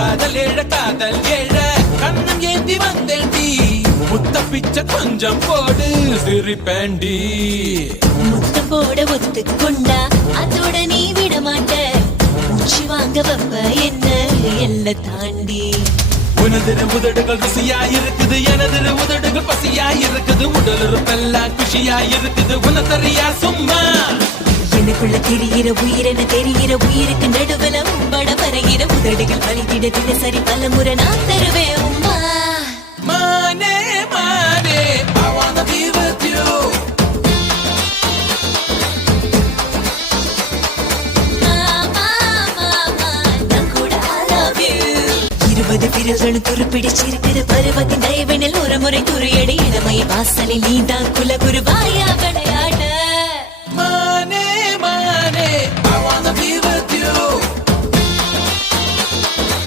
காதல் ஏழ கண்ணம் ஏந்தி வந்தேண்டி முத்த பிச்ச கொஞ்சம் போடு சிரிப்பேண்டி முத்தம் போட ஒத்துக்கொண்டா அதோட நீ விட மாட்ட மூச்சு வாங்க வப்ப என்ன எல்ல தாண்டி உனது உதடுகள் ருசியா இருக்குது எனது உதடுகள் பசியா இருக்குது உடல் இருப்பெல்லாம் குஷியா இருக்குது உனத்தறியா சும்மா எனக்குள்ள தெரிகிற உயிரென தெரிகிற உயிருக்கு நடுவுல உம்பட வரைகிற உதடுகள் வலித்திட தினசரி பல முறை நான் தருவேன் உம்மா மானே மானே I wanna be with you விரல்களும் துருப்பிடிச்சிருக்கிற பருவத்தின் தயவனில் ஒரு முறை துறையடி இளமைய வாசலில் நீதான் குலகுரு வாயா விளையாட